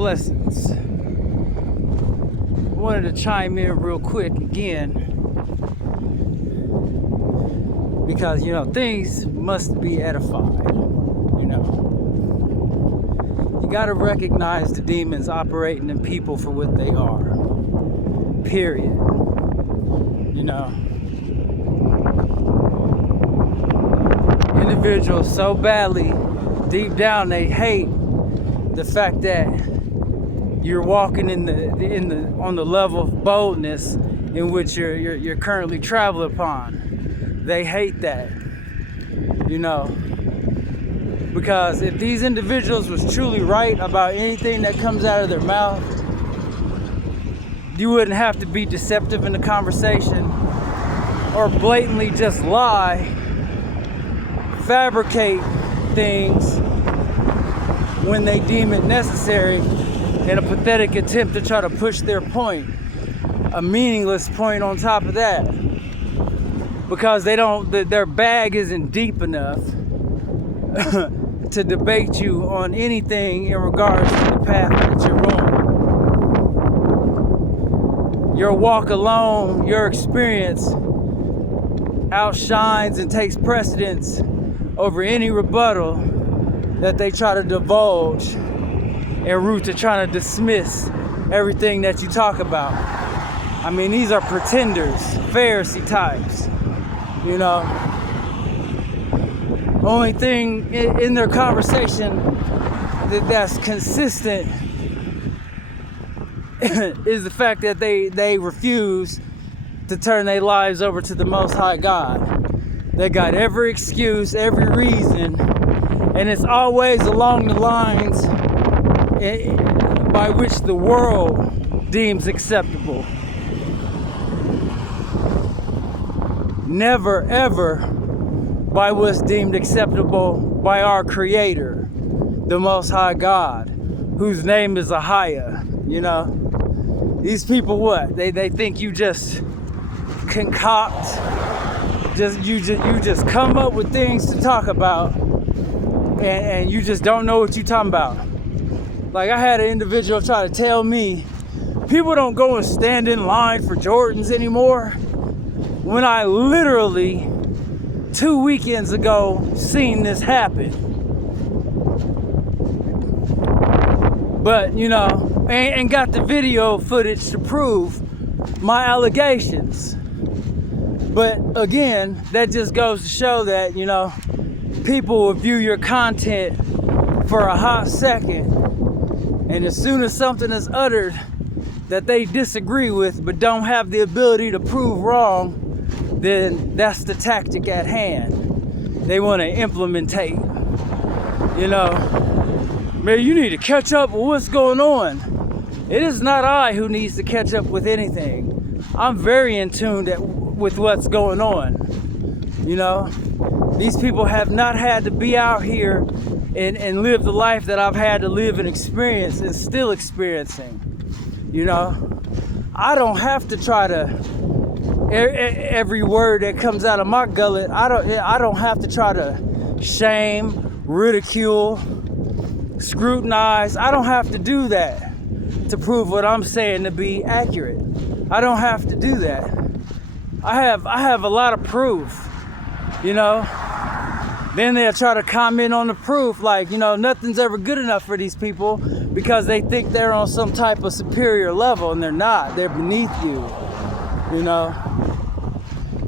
blessings. I wanted to chime in real quick again because, things must be edified. You got to recognize the demons operating in people for what they are. Period. Individuals so badly, deep down, they hate the fact that you're walking on the level of boldness in which you're currently traveling upon. They hate that, because if these individuals was truly right about anything that comes out of their mouth, you wouldn't have to be deceptive in the conversation or blatantly just lie, fabricate things when they deem it necessary in a pathetic attempt to try to push their point, a meaningless point on top of that, because their bag isn't deep enough to debate you on anything in regards to the path that you're on. Your walk alone, your experience outshines and takes precedence over any rebuttal that they try to divulge en route to trying to dismiss everything that you talk about. I mean, these are pretenders, Pharisee types, Only thing in their conversation that's consistent is the fact that they refuse to turn their lives over to the Most High God. They got every excuse, every reason, and it's always along the lines by which the world deems acceptable. Never, ever by what's deemed acceptable by our Creator, the Most High God, whose name is Ahia. These people, what? They think you just concoct, you just come up with things to talk about, and you just don't know what you're talking about. Like, I had an individual try to tell me people don't go and stand in line for Jordans anymore, when I literally 2 weekends ago seen this happen. But and got the video footage to prove my allegations. But again, that just goes to show that people will view your content for a hot second, and as soon as something is uttered that they disagree with but don't have the ability to prove wrong, then that's the tactic at hand. They want to implementate. Man, you need to catch up with what's going on. It is not I who needs to catch up with anything. I'm very in tune with what's going on. These people have not had to be out here and live the life that I've had to live and experience and still experiencing. I don't have to try to every word that comes out of my gullet. I don't have to try to shame, ridicule, scrutinize. I don't have to do that to prove what I'm saying to be accurate. I don't have to do that. I have a lot of proof. Then they'll try to comment on the proof like, nothing's ever good enough for these people because they think they're on some type of superior level, and they're not. They're beneath you.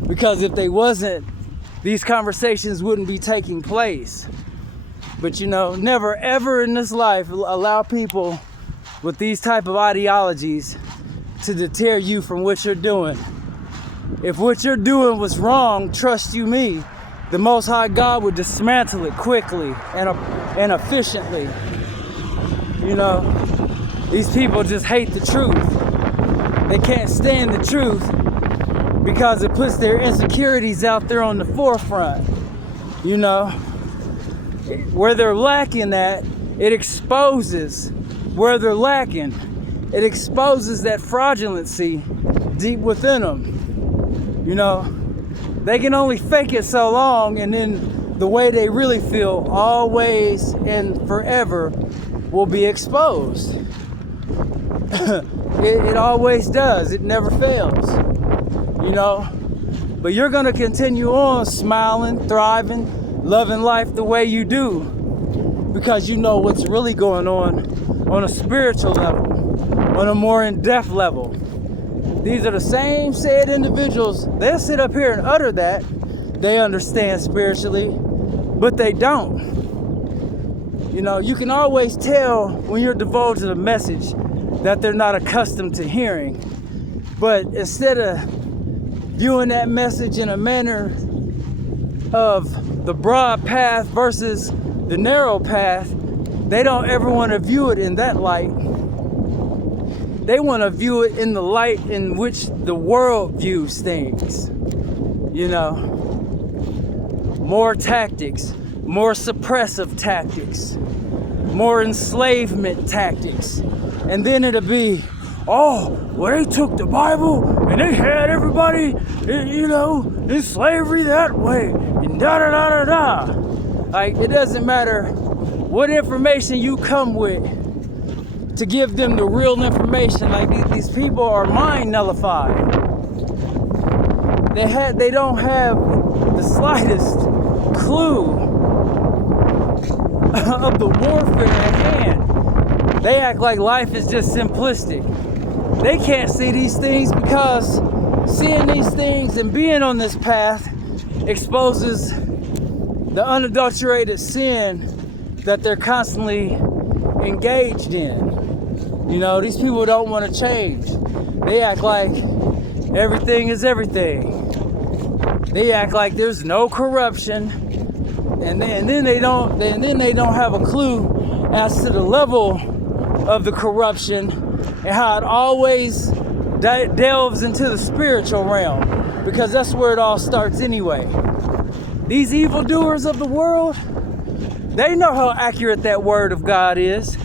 Because if they wasn't, these conversations wouldn't be taking place. But never ever in this life allow people with these type of ideologies to deter you from what you're doing. If what you're doing was wrong, trust you me, the Most High God would dismantle it quickly and efficiently. These people just hate the truth. They can't stand the truth because it puts their insecurities out there on the forefront. Where they're lacking at, it exposes where they're lacking. It exposes that fraudulency deep within them. They can only fake it so long, and then the way they really feel always and forever will be exposed. It always does. It never fails, you know. But you're going to continue on smiling, thriving, loving life the way you do because you know what's really going on a spiritual level, on a more in-depth level. These are the same said individuals. They'll sit up here and utter that they understand spiritually, but they don't. You know, you can always tell when you're divulging a message that they're not accustomed to hearing. But instead of viewing that message in a manner of the broad path versus the narrow path, they don't ever want to view it in that light. They want to view it in the light in which the world views things. You know, more tactics, more suppressive tactics, more enslavement tactics. And then it'll be, oh, well, they took the Bible and they had everybody, you know, in slavery that way, and da-da-da-da-da. Like, it doesn't matter what information you come with to give them the real information. Like, these people are mind nullified. They don't have the slightest clue of the warfare at hand. They act like life is just simplistic. They can't see these things because seeing these things and being on this path exposes the unadulterated sin that they're constantly engaged in. You know, these people don't want to change. They act like everything is everything. They act like there's no corruption, and then they don't have a clue as to the level of the corruption and how it always delves into the spiritual realm, because that's where it all starts anyway. These evildoers of the world, they know how accurate that word of God is.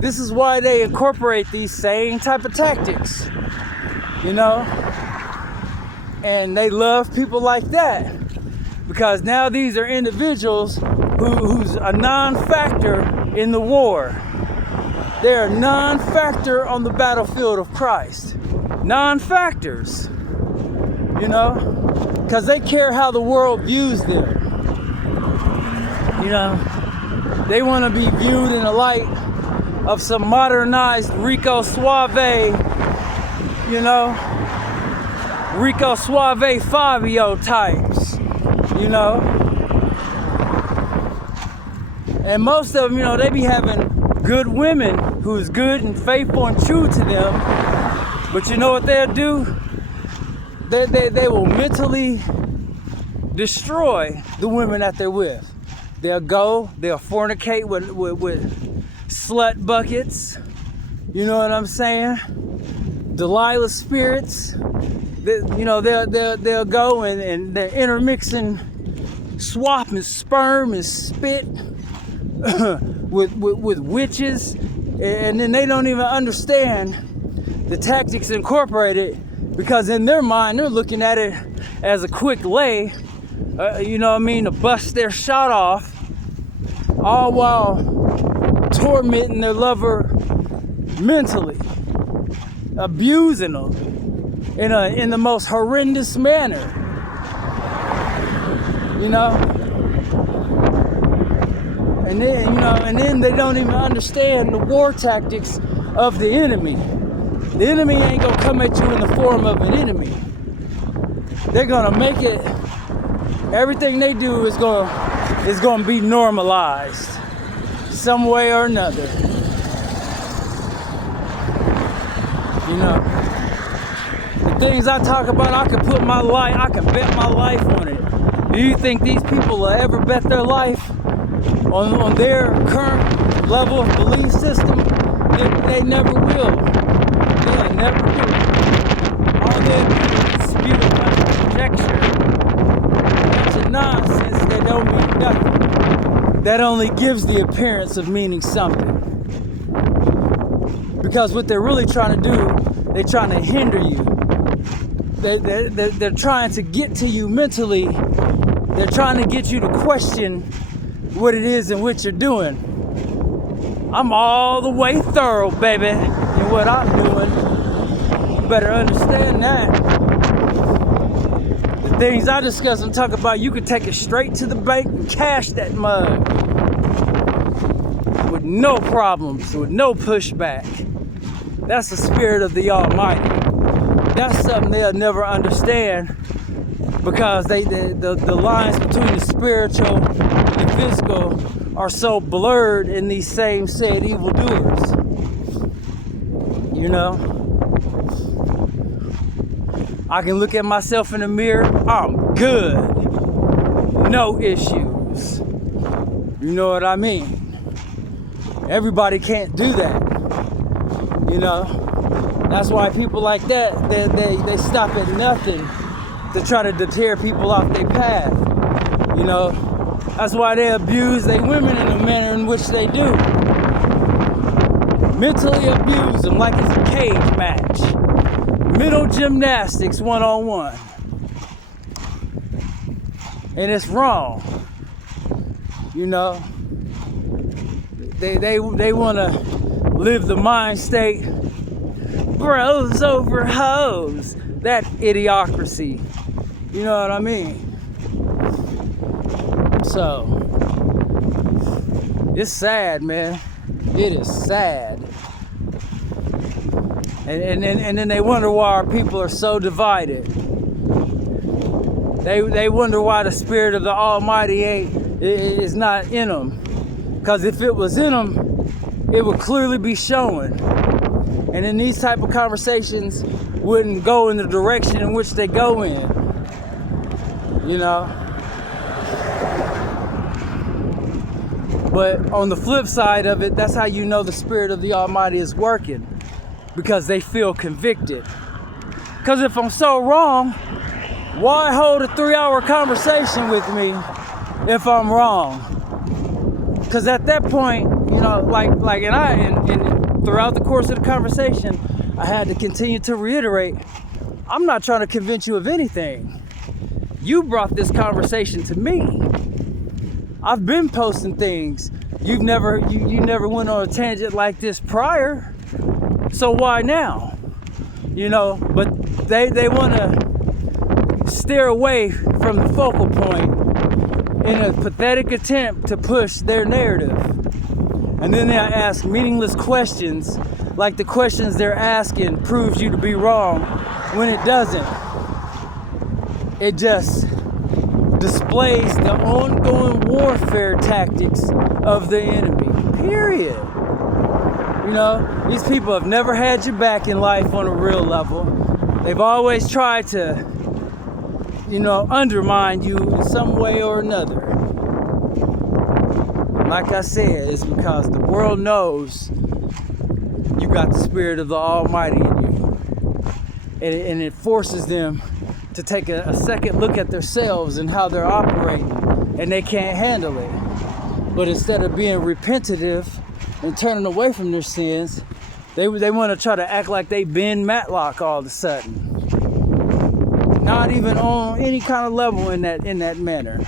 This is why they incorporate these same type of tactics, you know? And they love people like that because now these are individuals who's a non-factor in the war. They're a non-factor on the battlefield of Christ. Non-factors, you know, because they care how the world views them. You know, they want to be viewed in the light of some modernized Rico Suave, you know, Rico Suave Fabio types, you know. And most of them, you know, they be having good women who's good and faithful and true to them. But you know what they'll do? They will mentally destroy the women that they're with. They'll fornicate with slut buckets. You know what I'm saying? Delilah spirits. They'll go and they're intermixing, swapping sperm and spit with witches, and then they don't even understand the tactics incorporated, because in their mind they're looking at it as a quick lay, you know what I mean, to bust their shot off, all while tormenting their lover mentally, abusing them in the most horrendous manner, you know. And then they don't even understand the war tactics of the enemy. The enemy ain't gonna come at you in the form of an enemy. They're gonna make it. Everything they do is gonna be normalized, some way or another. You know. Things I talk about, I can bet my life on it. Do you think these people will ever bet their life on their current level of belief system? They never will. They'll never do it. All they'll do is spew a bunch of conjecture, a bunch of nonsense that don't mean nothing. That only gives the appearance of meaning something. Because what they're really trying to do, they're trying to hinder you. They're trying to get to you mentally. They're trying to get you to question what it is in which you're doing. I'm all the way thorough, baby. And what I'm doing. You better understand that. The things I discuss and talk about, you could take it straight to the bank and cash that mug with no problems, with no pushback. That's the spirit of the Almighty. That's something they'll never understand, because the lines between the spiritual and the physical are so blurred in these same said evildoers. You know, I can look at myself in the mirror, I'm good, no issues. You know what I mean? Everybody can't do that. You know, that's why people like that, they stop at nothing to try to deter people off their path. You know, that's why they abuse their women in the manner in which they do. Mentally abuse them like it's a cage match. Mental gymnastics 1-on-1. And it's wrong. You know, they want to live the mind state, bros over hoes, that idiocracy. You know what I mean? So, it's sad, man. It is sad. And then they wonder why our people are so divided. They wonder why the spirit of the Almighty is not in them. Because if it was in them, it would clearly be showing. And then these type of conversations wouldn't go in the direction in which they go in. You know? But on the flip side of it, that's how you know the spirit of the Almighty is working. Because they feel convicted. Because if I'm so wrong, why hold a 3-hour conversation with me if I'm wrong? Because at that point, you know, and throughout the course of the conversation, I had to continue to reiterate, I'm not trying to convince you of anything. You brought this conversation to me. I've been posting things. You never went on a tangent like this prior. So why now? You know, but they want to steer away from the focal point in a pathetic attempt to push their narrative. And then they ask meaningless questions, like the questions they're asking proves you to be wrong, when it doesn't. It just displays the ongoing warfare tactics of the enemy, period. You know, these people have never had your back in life on a real level. They've always tried to, you know, undermine you in some way or another. Like I said, it's because the world knows you got the spirit of the Almighty in you. And it forces them to take a second look at themselves and how they're operating. And they can't handle it. But instead of being repentative and turning away from their sins, they want to try to act like they Ben Matlock all of a sudden. Not even on any kind of level in that manner.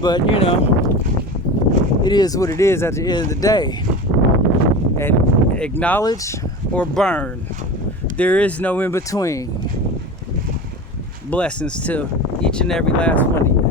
But you know, it is what it is at the end of the day. And acknowledge or burn. There is no in between. Blessings to each and every last one of you.